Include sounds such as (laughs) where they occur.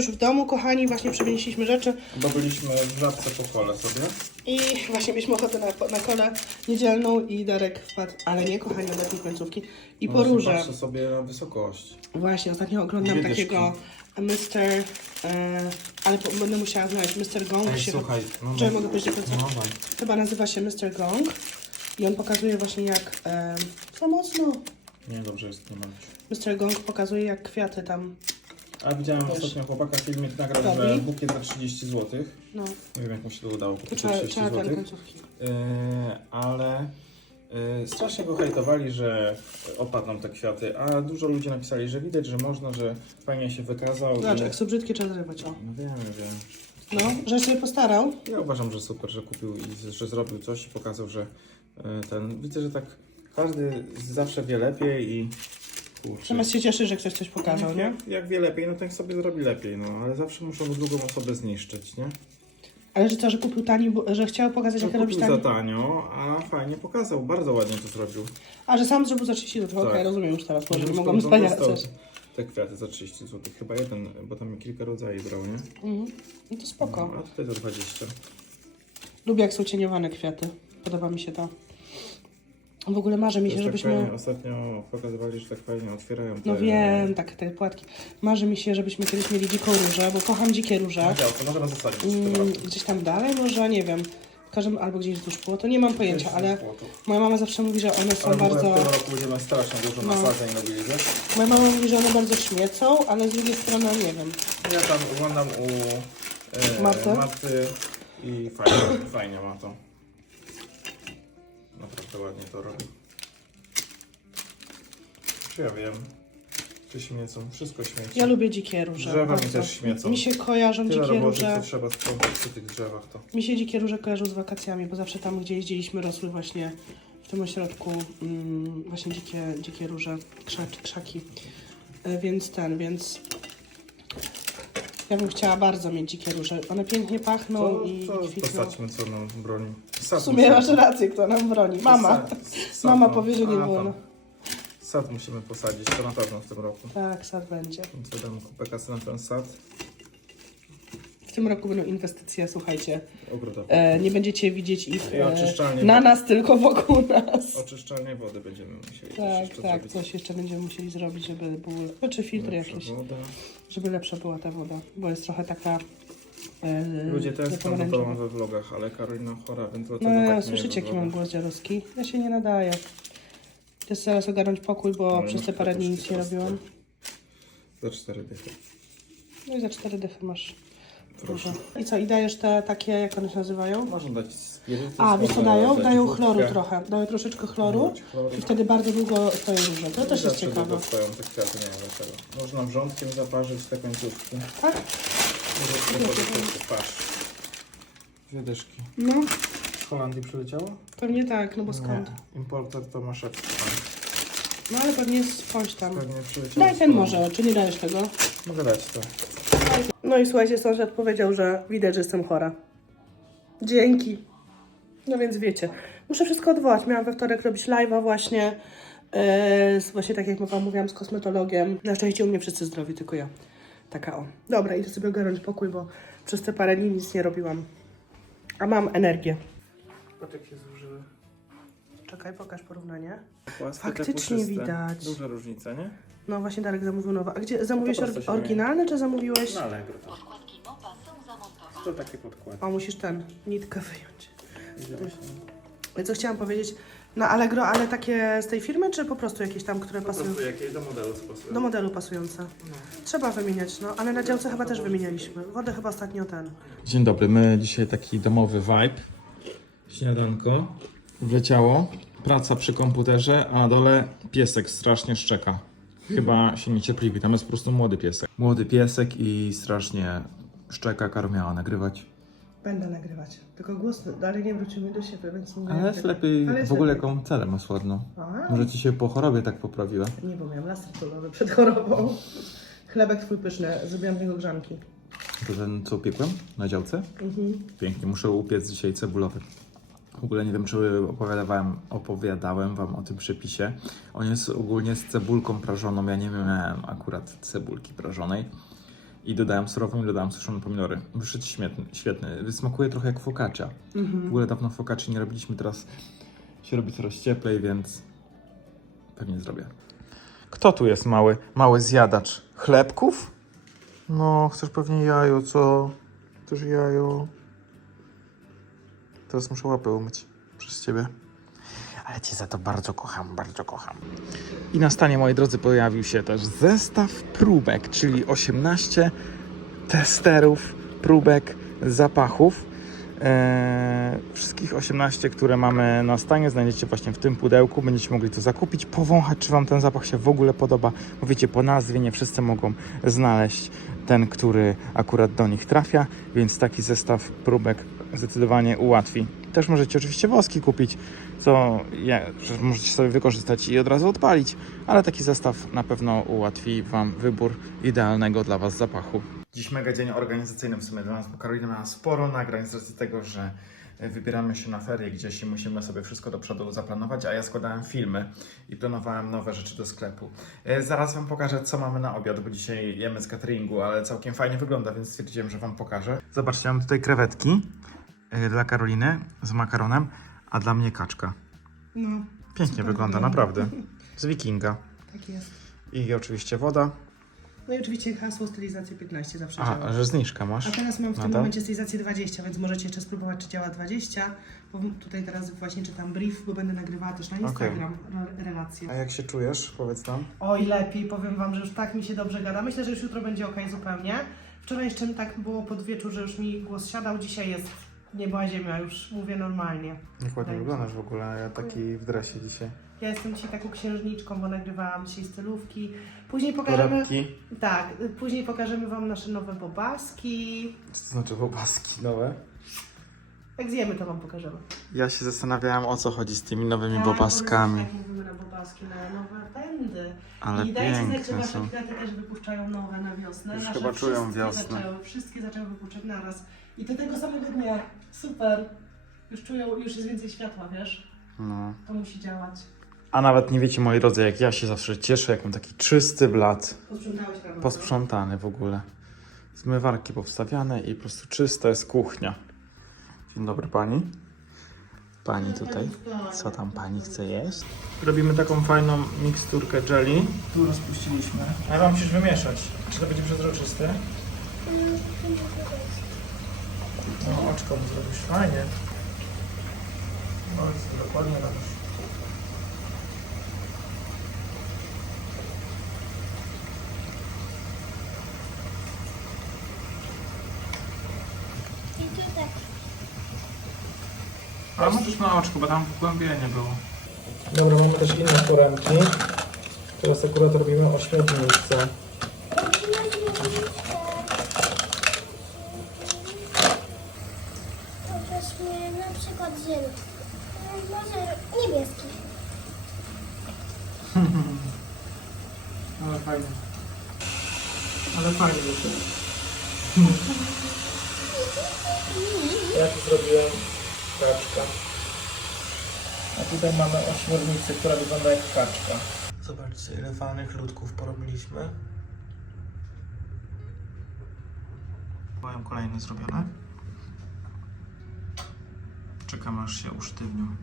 Już w domu, kochani, właśnie przenieśliśmy rzeczy Bo byliśmy w żabce po kole sobie. i właśnie mieliśmy ochotę na, na kolę niedzielną i Darek wpadł, ale nie, kochani, na letniej końcówki. I po róże. Patrzę sobie na wysokość. Właśnie, ostatnio oglądam Dwie dyszki. takiego Mr. E, ale po, będę musiała znaleźć Mr. Gong. Ej, się, słuchaj, no, Czy no. mogę powiedzieć do końca? No, daj. Chyba nazywa się Mr. Gong i on pokazuje właśnie jak... E, za mocno. Nie, dobrze jest, nie mam. Mr. Gong pokazuje jak kwiaty tam, A widziałem Wiesz. ostatnio chłopaka filmik nagrał, Robi? że bukiet za 30 zł. no, Nie wiem jak mu się to udało, to kupić trzeba, 30 trzeba ten zł. końcówki. Ale yy, strasznie go hejtowali, że opadną te kwiaty, a dużo ludzi napisali, że widać, że można, że fajnie się wykazał. Zobacz, i... jak są brzydkie, trzeba zrywać, o. No wiem, wiem. No, że się postarał. Ja uważam, że super, że kupił i z- że zrobił coś i pokazał, że yy, ten. Widzę, że tak każdy zawsze wie lepiej i. Kurczę. Zamiast się cieszy, że ktoś coś pokazał, nie? Jak, jak wie lepiej, no to niech sobie zrobi lepiej, no ale zawsze muszą drugą osobę zniszczyć, nie? Ale że co, że kupił tani, bo, że chciał pokazać, No, jak robić kupił za tani. tanio, a fajnie pokazał, bardzo ładnie to zrobił. A, że sam zrobił za 30 zł. Okej, Tak. rozumiem już teraz, może nie Zresztą mogłam dostał. Te kwiaty za 30 zł, chyba jeden, bo tam kilka rodzajów brał, nie? Mhm. No to spoko. A tutaj za 20. Lubię, jak są cieniowane kwiaty. Podoba mi się to. W ogóle marzy mi się, tak żebyśmy... fajnie, ostatnio pokazywali, że tak fajnie otwierają te... No wiem, tak, te płatki. Marzy mi się, żebyśmy kiedyś mieli dziką różę, bo kocham dzikie róże. Na działce, możemy zostawić w tym Mm, gdzieś tam dalej, może, nie wiem. W każdym, albo gdzieś wzdłuż płotu, nie mam pojęcia, ale moja mama zawsze mówi, że one są Ale bardzo... w tym roku będziemy strasznie dużo No. nasadzeń robili, wiesz? Moja mama mówi, że one bardzo śmiecą, ale z drugiej strony nie wiem. Ja tam oglądam u e, Marty? Marty i fajnie, fajnie ma to. Naprawdę ładnie to robi. Czy ja wiem? Czy śmiecą? Wszystko śmieci. Ja lubię dzikie róże. Drzewa mi bardzo. też śmiecą. Mi się kojarzą Tyle dzikie roboty, róże. co trzeba sprzątać przy tych drzewach to. Mi się dzikie róże kojarzą z wakacjami, bo zawsze tam, gdzie jeździliśmy, rosły właśnie w tym ośrodku mm, właśnie dzikie, dzikie róże, krzaki, krzaki. E, Więc ten, więc ja bym chciała bardzo mieć dzikie róże. One pięknie pachną To, i to kwitną. posadźmy co nam broni. W sumie masz rację, kto nam broni. Mama. (laughs) Mama powie, że nie wolno. Sad musimy posadzić, to na pewno w tym roku. Tak, sad będzie. Więc wydam kupę kasy na ten sad. W tym roku będą inwestycje, słuchajcie. E, nie będziecie widzieć ich I e, na wody. nas, tylko wokół nas. Oczyszczalnie wody będziemy musieli Tak, jeszcze tak, zrobić. coś jeszcze będziemy musieli zrobić, żeby były, czy filtry Lepsza jakieś, woda. żeby lepsza była ta woda, bo jest trochę taka e, Ludzie też tam zapomarańczowa. dodałam we vlogach, ale Karolina chora, więc dlatego No, tak nie słyszycie, jaki mam vlogach. głos dziadowski? Ja się nie nadaję. Chcę zaraz ogarnąć pokój, bo No, przez no, te parę dni nic nie robiłam. Za cztery dychy. No i za cztery dychy masz Proszę. I co, i dajesz te takie, jak one się nazywają? Można dać spirytus. A, wiesz co dają? Dają chloru trochę. Dają troszeczkę chloru i wtedy bardzo długo stoją róże. To też jest ciekawe. stoją te kwiaty, nie wiem dlaczego. Można wrzątkiem zaparzyć te końcówki. Tak? Może to podejść, patrz. Dwie dyszki. No, Z Holandii przyleciało? pewnie tak, no bo skąd? Nie. Importer to masz jak No ale pewnie jest skądś tam. Pewnie przyleciało. Daj z ten Holandii. może, czy nie dajesz tego? Mogę dać to. No i słuchajcie, sąsiad powiedział, że widać, że jestem chora. Dzięki. No więc wiecie, muszę wszystko odwołać. Miałam we wtorek robić live'a właśnie, yy, właśnie tak jak wam mówiłam, z kosmetologiem. Na szczęście u mnie wszyscy zdrowi, tylko ja. Taka o. Dobra, idę sobie ogarnąć pokój, bo przez te parę dni nic nie robiłam. A mam energię. Patek się zużyły. Czekaj, pokaż porównanie. Płaskie, Faktycznie puszyste. widać. Duża różnica, nie? No właśnie Darek zamówił nowe. A gdzie zamówiłeś po prostu or- się oryginalne, czy zamówiłeś? Na Allegro. tak. To takie podkłady. O, musisz ten, nitkę wyjąć. Widziałeś? Co chciałam powiedzieć? Na Allegro, ale takie z tej firmy, czy po prostu jakieś tam, które Po pasują? prostu jakieś do modelu spasują. Do modelu pasujące. Trzeba wymieniać, no, ale na działce chyba też wymienialiśmy. Wodę chyba ostatnio ten. Dzień dobry, my dzisiaj taki domowy vibe. Śniadanko. Wleciało. Praca przy komputerze, a na dole piesek strasznie szczeka. Chyba się niecierpliwi, tam jest po prostu młody piesek. Młody piesek i strasznie szczeka, Karo miała nagrywać. Będę nagrywać. Tylko głos dalej nie wrócimy do siebie, więc nie Ale jest lepiej, Ale jest w ogóle lepiej. jaką celę masz ładną. A, Może ci się po chorobie tak poprawiła. Nie, bo miałam laser tolowy przed chorobą. Chlebek twój pyszny, zrobiłam z niego grzanki. To ten, co piekłem na działce? Mhm. Pięknie, muszę upiec dzisiaj cebulowy. W ogóle nie wiem, czy opowiadałem, opowiadałem wam o tym przepisie. On jest ogólnie z cebulką prażoną. Ja nie miałem akurat cebulki prażonej. i dodałem surową i dodałem suszone pomidory. Wyszedł świetny, świetny. Smakuje trochę jak focaccia. W ogóle dawno focaccia nie robiliśmy, teraz się robi coraz cieplej, więc pewnie zrobię. Kto tu jest mały, mały zjadacz? Chlebków? No, chcesz pewnie jajo, co? Też jajo. Teraz muszę łapę umyć przez ciebie. Ale cię za to bardzo kocham, bardzo kocham. I na stanie, moi drodzy, pojawił się też zestaw próbek, czyli 18 testerów próbek zapachów. Eee, wszystkich 18, które mamy na stanie, znajdziecie właśnie w tym pudełku. Będziecie mogli to zakupić, powąchać, czy Wam ten zapach się w ogóle podoba. Bo wiecie, po nazwie nie wszyscy mogą znaleźć ten, który akurat do nich trafia, więc taki zestaw próbek zdecydowanie ułatwi. Też możecie oczywiście woski kupić, co możecie sobie wykorzystać i od razu odpalić, ale taki zestaw na pewno ułatwi Wam wybór idealnego dla Was zapachu. Dziś mega dzień organizacyjny w sumie dla nas, bo Karolina miała sporo nagrań z racji tego, że e, wybieramy się na ferie gdzieś i musimy sobie wszystko do przodu zaplanować, a ja składałem filmy i planowałem nowe rzeczy do sklepu. E, Zaraz Wam pokażę, co mamy na obiad, bo dzisiaj jemy z cateringu, ale całkiem fajnie wygląda, więc stwierdziłem, że Wam pokażę. Zobaczcie, mam tutaj krewetki dla Karoliny z makaronem, a dla mnie kaczka. No, Pięknie wygląda, naprawdę. Z wikinga. tak jest. I oczywiście woda. No i oczywiście hasło stylizacji 15 zawsze A, działa. że zniżka masz? A teraz mam w tym Nadal? momencie stylizację 20, więc możecie jeszcze spróbować, czy działa 20. Bo tutaj teraz właśnie czytam brief, bo będę nagrywała też na Instagram relacje. A jak się czujesz? Powiedz nam. Oj, lepiej, powiem Wam, że już tak mi się dobrze gada. Myślę, że już jutro będzie ok zupełnie. Wczoraj jeszcze tak było pod wieczór, że już mi głos siadał. Dzisiaj jest nieba ziemia, już mówię normalnie. Jak ładnie wyglądasz w ogóle, ja taki w dresie dzisiaj. Ja jestem dzisiaj taką księżniczką, bo nagrywałam dzisiaj stylówki. Później pokażemy. Torebki. Tak, później pokażemy Wam nasze nowe bobaski. Co to znaczy bobaski nowe? Jak zjemy, to Wam pokażemy. Ja się zastanawiałem o co chodzi z tymi nowymi Tak, bobaskami. Tak, mówimy na bobaski, na nowe pędy. Ale I dajcie znać, czy piękne Wasze są. kwiaty też wypuszczają nowe na wiosnę. Już Nasze chyba czują wszystkie wiosnę. Zaczęły, wszystkie zaczęły wypuszczać naraz. I to tego samego dnia. Super. Już czują, już jest więcej światła, wiesz? No. To musi działać. A nawet nie wiecie, moi drodzy, jak ja się zawsze cieszę, jak mam taki czysty blat, Posprzątałeś rano. posprzątany w ogóle. Zmywarki powstawiane i po prostu czysta jest kuchnia. Dzień dobry pani. Pani tutaj. Co tam pani chce jeść? Robimy taką fajną miksturkę jelly. Tu rozpuściliśmy. A wam musisz wymieszać. Czy to będzie przezroczyste? No, oczko mu zrobisz fajnie. No, jest dokładnie robisz. I tutaj. Ale możesz na oczku, bo tam wgłębienie było. Dobra, mamy też inne foremki. Teraz akurat robimy ośmiornicę. Weźmy na przykład zielony. Może niebieski. Ale fajnie. Ale fajnie wyszło. Ja tu zrobiłem kaczka. A tutaj mamy ośmiornicę, która wygląda jak kaczka. Zobaczcie, ile fajnych ludków porobiliśmy. Mają kolejne zrobione. Czekam aż się usztywnią.